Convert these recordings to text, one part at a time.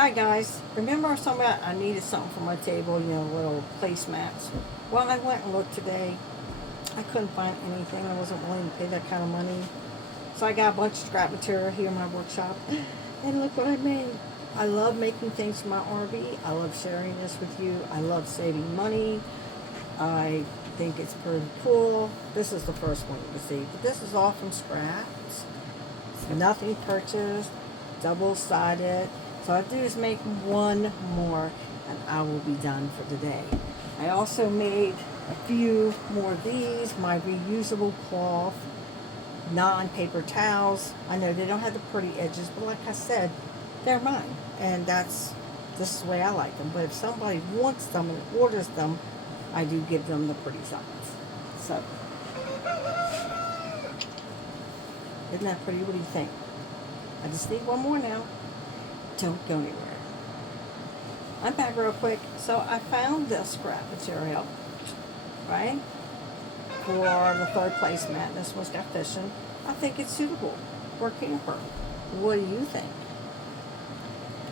Hi guys, remember I was talking about I needed something for my table, little placemats. Well, I went and looked today. I couldn't find anything. I wasn't willing to pay that kind of money. So I got a bunch of scrap material here in my workshop. And look what I made. I love making things for my RV. I love sharing this with you. I love saving money. I think it's pretty cool. This is the first one you can see. But this is all from scraps. It's nothing purchased. Double-sided. So all I have to do is make one more and I will be done for the day. I also made a few more of these, my reusable cloth, non-paper towels. I know they don't have the pretty edges, but like I said, they're mine. And this is the way I like them. But if somebody wants them and orders them, I do give them the pretty size. So, isn't that pretty? What do you think? I just need one more now. Don't go anywhere. I'm back real quick. So I found this scrap material, right, for the third placemat. This one's got fishing. I think it's suitable for a camper. What do you think?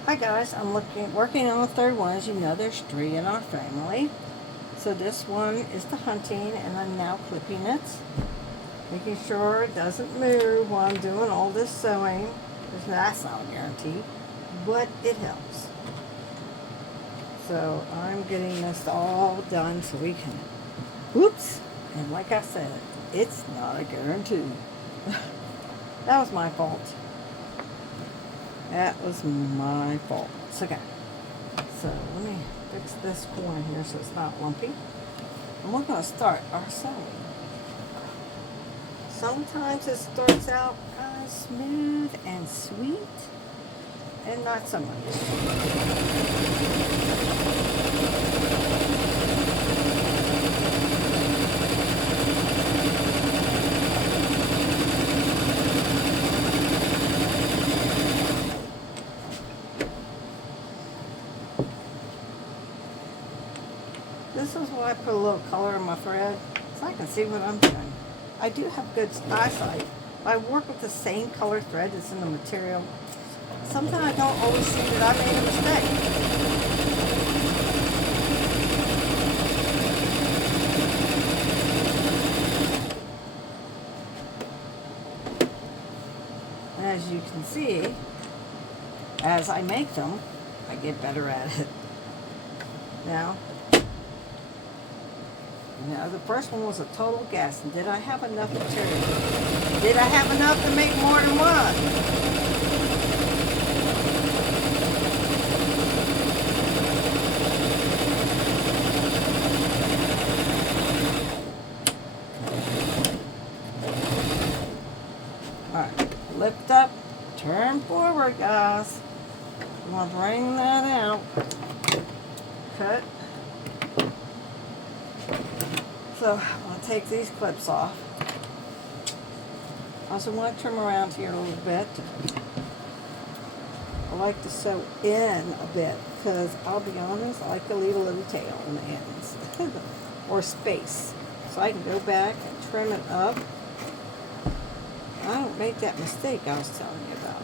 Hi guys, I'm working on the third one. As you know, there's 3 in our family. So this one is the hunting, and I'm now clipping it, making sure it doesn't move while I'm doing all this sewing. That's not a guarantee, but it helps. So I'm getting this all done so we can, whoops, and like I said, it's not a guarantee. That was my fault. That was my fault. It's okay. So let me fix this corner here so it's not lumpy. And we're going to start our sewing. Sometimes it starts out kind of smooth and sweet, and not so much. This is why I put a little color in my thread, so I can see what I'm doing. I do have good eyesight. I work with the same color thread that's in the material. Sometimes I don't always see that I made a mistake. As you can see, as I make them, I get better at it. Now, the first one was a total guess. And did I have enough material? Did I have enough to make more than one? Alright, lift up, turn forward, guys. I'm going to bring that out. Cut. So I'm going to take these clips off. I also want to trim around here a little bit. I like to sew in a bit because I'll be honest, I like to leave a little tail on the ends or space. So I can go back and trim it up. I don't make that mistake I was telling you about.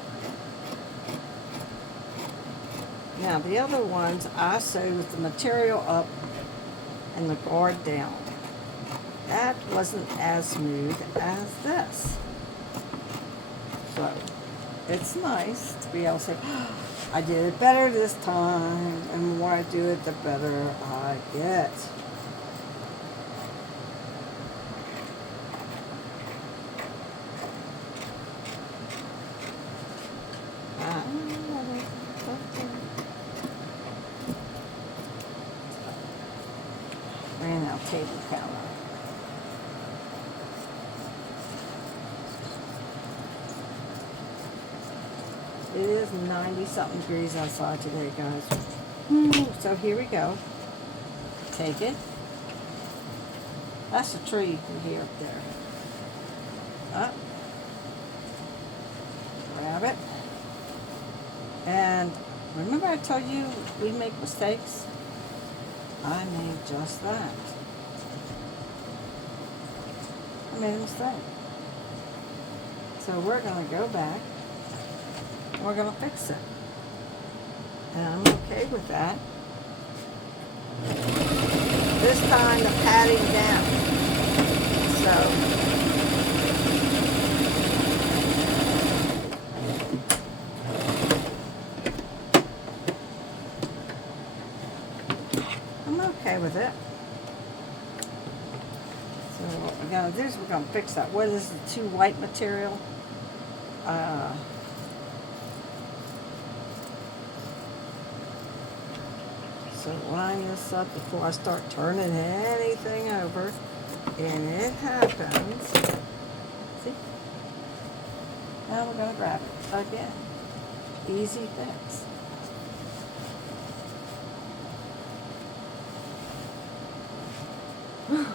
Now the other ones I sewed with the material up and the guard down. That wasn't as smooth as this. So, it's nice to be able to say, oh, I did it better this time, and the more I do it, the better I get. And now table counter. It is 90-something degrees outside today, guys. So here we go. Take it. That's a tree you can hear up there. Up. Grab it. And remember I told you we make mistakes? I made just that. I made a mistake. So we're going to go back. We're going to fix it. And I'm okay with that. This time the padding down. So I'm okay with it. So what we're gonna do is we're gonna fix that. What is the too white material? So line this up before I start turning anything over. And it happens. See? Now we're gonna grab it again. Easy fix. Come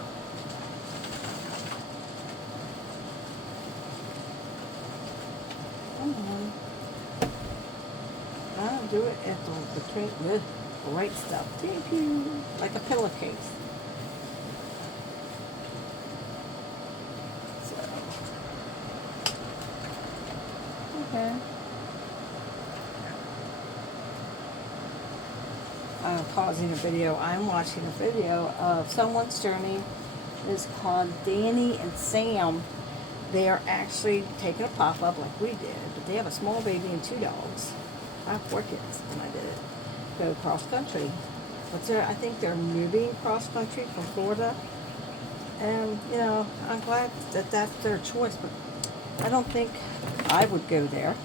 on. I'll do it at the between the right stuff. Thank you. Like a pillowcase. So okay. Pausing a video. I'm watching a video of someone's journey. It's called Danny and Sam. They are actually taking a pop-up like we did, but they have a small baby and 2 dogs. I have 4 kids when I did it. Go cross country. I think they're moving cross country from Florida. And, you know, I'm glad that that's their choice, but I don't think I would go there.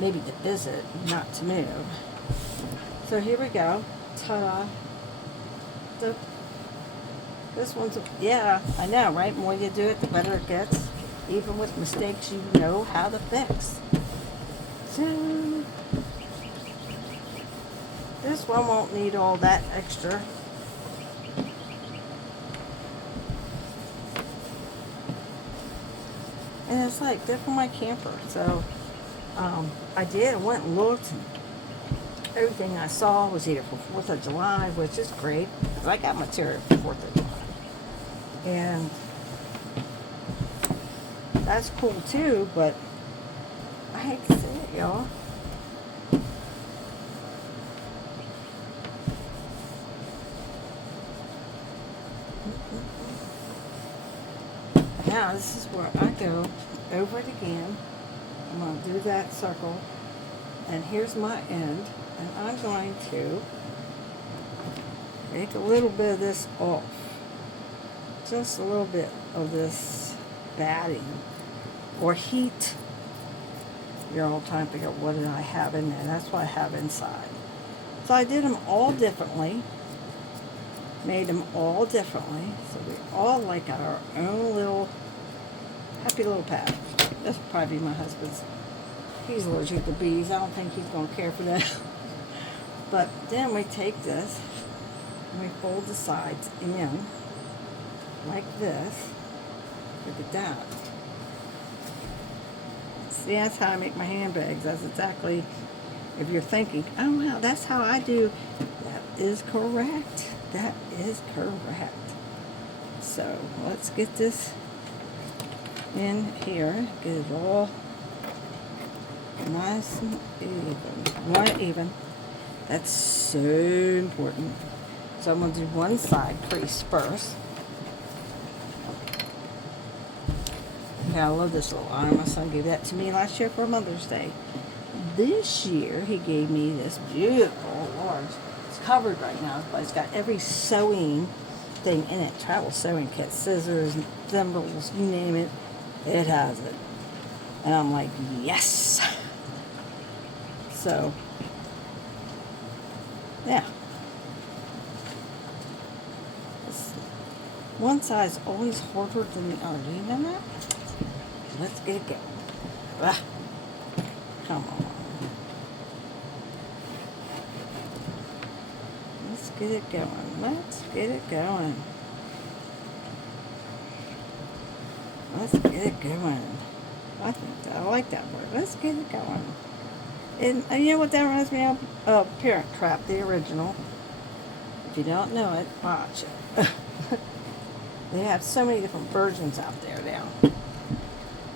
Maybe to visit, not to move. So here we go. Ta-da. This one's, yeah, I know, right? The more you do it, the better it gets. Even with mistakes, you know how to fix. So, this one won't need all that extra. And it's like, good for my camper. So, I went and looked. And everything I saw was either for 4th of July, which is great. Because I got material for 4th of July. And that's cool too, but I hate to say it, y'all. Now this is where I go over it again. I'm going to do that circle, and here's my end, and I'm going to take a little bit of this off. Just a little bit of this batting or heat. You're all trying to figure out what did I have in there. That's what I have inside. So I did them all differently. Made them all differently. So we all like our own little happy little pattern. This will probably be my husband's. He's allergic to bees. I don't think he's going to care for that. But then we take this and we fold the sides in. Like this. Look at that. See, that's how I make my handbags. That's exactly, if you're thinking, oh wow, that's how I do. That is correct. That is correct. So let's get this in here. Get it all nice and even. Right even. That's so important. So I'm going to do one side crease first. I love this little iron. My son gave that to me last year for Mother's Day. This year, he gave me this beautiful large. It's covered right now, but it's got every sewing thing in it. Travel sewing kit, scissors, thimbles, you name it. It has it. And I'm like, yes! So, yeah. One side's always harder than the other. Do you know that? Let's get it going. Ah, come on. Let's get it going. Let's get it going. Let's get it going. I like that word. Let's get it going. And you know what that reminds me of? Parent Trap, the original. If you don't know it, watch it. They have so many different versions out there now.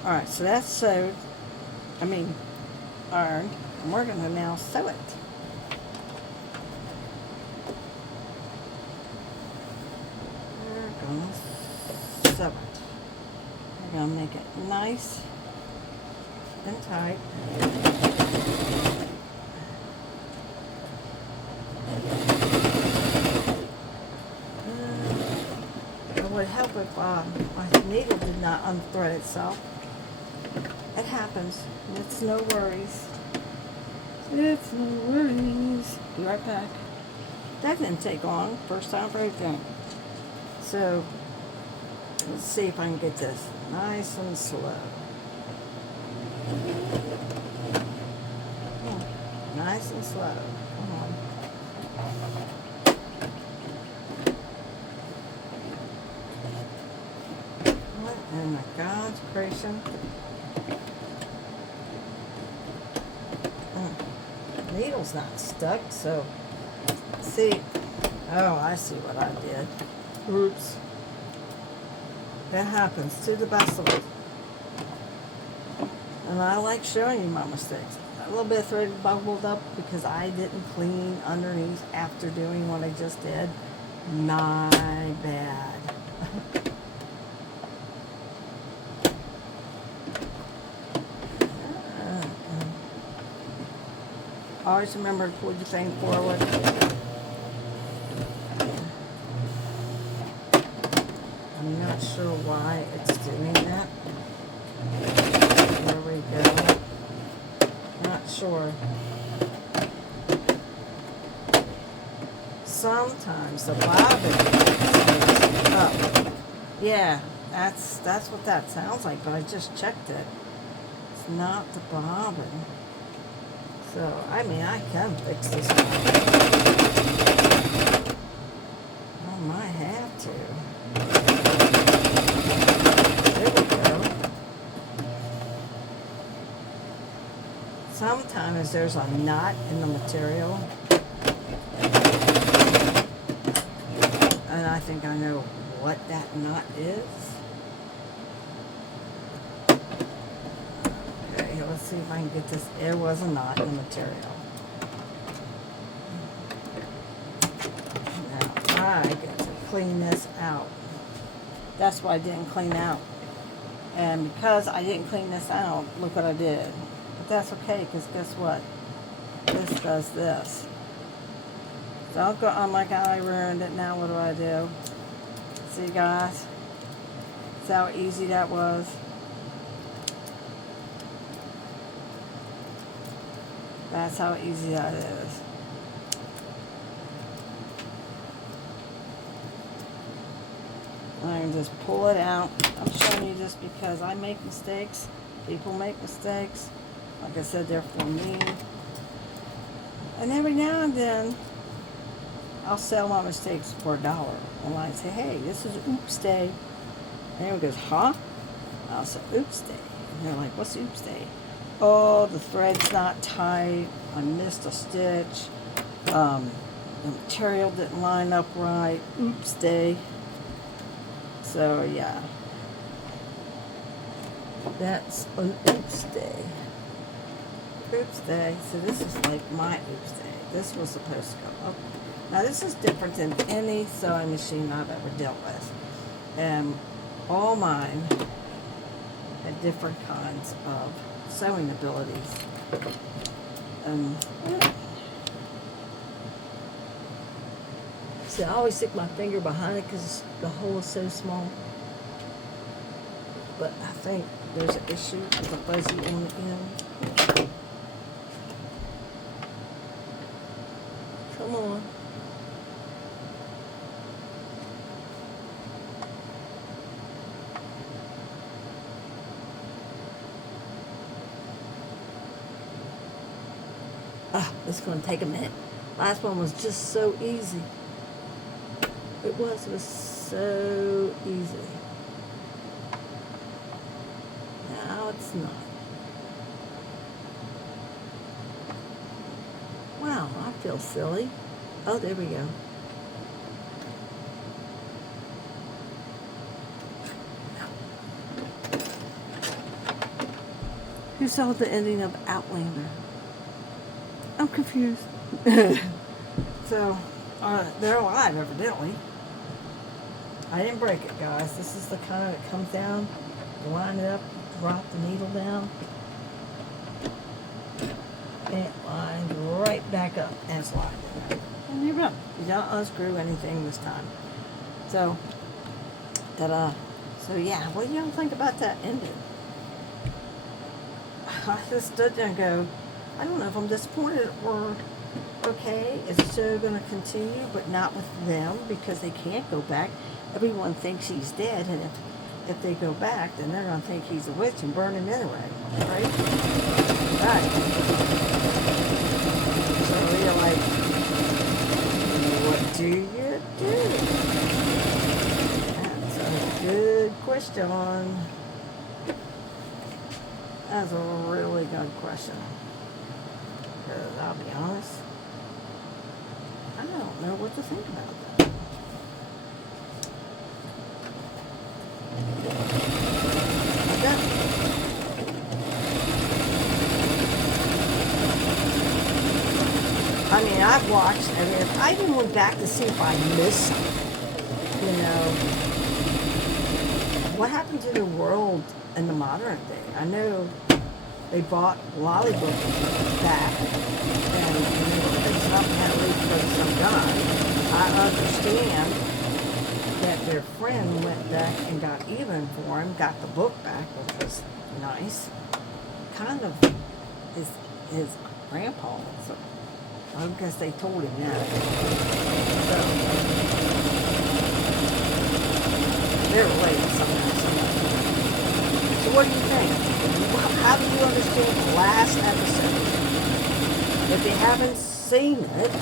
Alright, so that's sewed. Ironed. And we're going to now sew it. gonna sew it. We're gonna make it nice and tight. It would help if my needle did not unthread itself. It happens. It's no worries. It's no worries. Be right back. That didn't take long. First time for everything. So, let's see if I can get this nice and slow. Nice and slow. Come on. What in the God's creation? Needle's not stuck, so see. Oh, I see what I did. Oops. That happens to the best of us. And I like showing you my mistakes. A little bit of thread bubbled up because I didn't clean underneath after doing what I just did. My bad. Always remember to pull your thing forward. I'm not sure why it's doing that. There we go. Not sure. Sometimes the bobbin is up. Yeah, that's what that sounds like, but I just checked it. It's not the bobbin. So, I mean, I can fix this one. I might have to. There we go. Sometimes there's a knot in the material. And I think I know what that knot is. Let's see if I can get this. There was a knot in the material. Now I get to clean this out. That's why I didn't clean out. And because I didn't clean this out, look what I did. But that's okay, because guess what? This does this. Don't go, oh my God, I ruined it. Now what do I do? See, guys? See how easy that was? That's how easy that is. I can just pull it out. I'm showing you this because I make mistakes. People make mistakes. Like I said, they're for me. And every now and then, I'll sell my mistakes for $1. And I say, hey, this is oops day. And everyone goes, huh? I'll say, oops day. And they're like, what's oops day? Oh, the thread's not tight. I missed a stitch. The material didn't line up right. Oops day. So, yeah. That's an oops day. Oops day. So this is like my oops day. This was supposed to go up. Now this is different than any sewing machine I've ever dealt with. And all mine had different kinds of sewing abilities. See, I always stick my finger behind it because the hole is so small. But I think there's an issue with the fuzzy on the end. Come on. It's going to take a minute. Last one was just so easy. It was so easy. Now it's not. Wow, I feel silly. Oh, there we go. Who saw the ending of Outlander? I'm confused. So, they're alive, evidently. I didn't break it, guys. This is the kind that comes down, line it up, drop the needle down, and it lines right back up and slides. And you're done. You don't unscrew anything this time. So, ta-da. So yeah, what do y'all think about that ending? I just stood there and go, I don't know if I'm disappointed or okay. Is the show going to continue, but not with them because they can't go back? Everyone thinks he's dead, and if they go back, then they're going to think he's a witch and burn him anyway, right? Right. So you're like, what do you do? That's a good question. That's a really good question. Because I'll be honest, I don't know what to think about that. I mean, I've watched, I even went back to see if I missed something. You know, what happened to the world in the modern day? I know they bought Lollipop back, and they were fixing up apparently because of some guy. I understand that their friend went back and got even for him, got the book back, which was nice. Kind of his grandpa, so I guess they told him that. So they're related somehow. So what do you think? How do you understand the last episode? If you haven't seen it,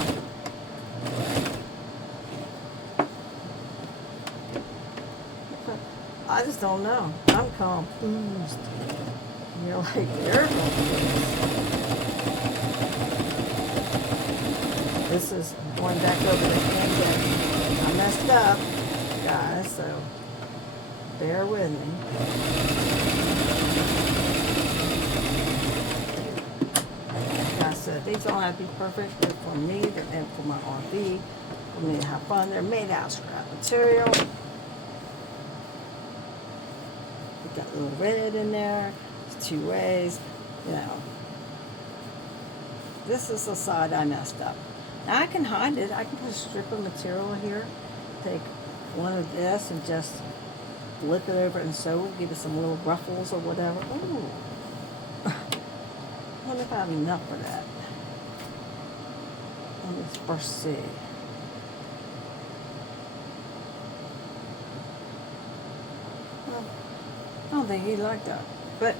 I just don't know. I'm confused. You're like, you're confused. This is going back over the end that I messed up, guys, so bear with me. Like I said, these don't have to be perfect. They're for me, they're meant for my RV, for me to have fun. They're made out of scrap material. We got a little red in there. It's 2 ways, you know. This is the side I messed up. Now I can hide it. I can put a strip of material here. Take one of this and just flip it over and sew. Give it some little ruffles or whatever. Ooh. I wonder if I have enough for that. Let me first see. Well, I don't think he'd like that. But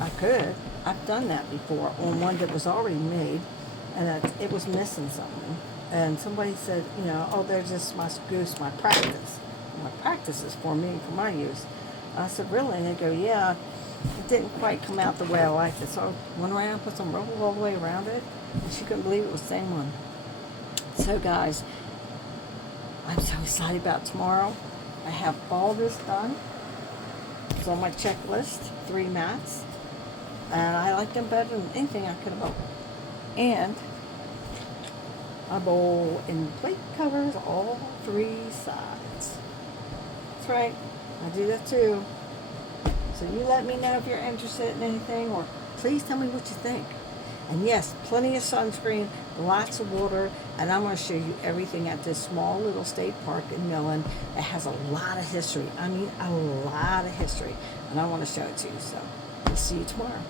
I could. I've done that before on one that was already made, and it was missing something. And somebody said, you know, oh, there's just my goose, my practice. My practice is for me, for my use. I said, really? And they go, yeah, it didn't quite come out the way I liked it. So I went around and put some ruffles all the way around it, and she couldn't believe it was the same one. So, guys, I'm so excited about tomorrow. I have all this done. It's on my checklist, 3 mats. And I like them better than anything I could have bought. And I bowl in plate covers all 3 sides. That's right. I do that too. So you let me know if you're interested in anything, or please tell me what you think. And yes, plenty of sunscreen, lots of water, and I'm going to show you everything at this small little state park in Millen. It has a lot of history. I mean, a lot of history. And I want to show it to you. So, I'll see you tomorrow.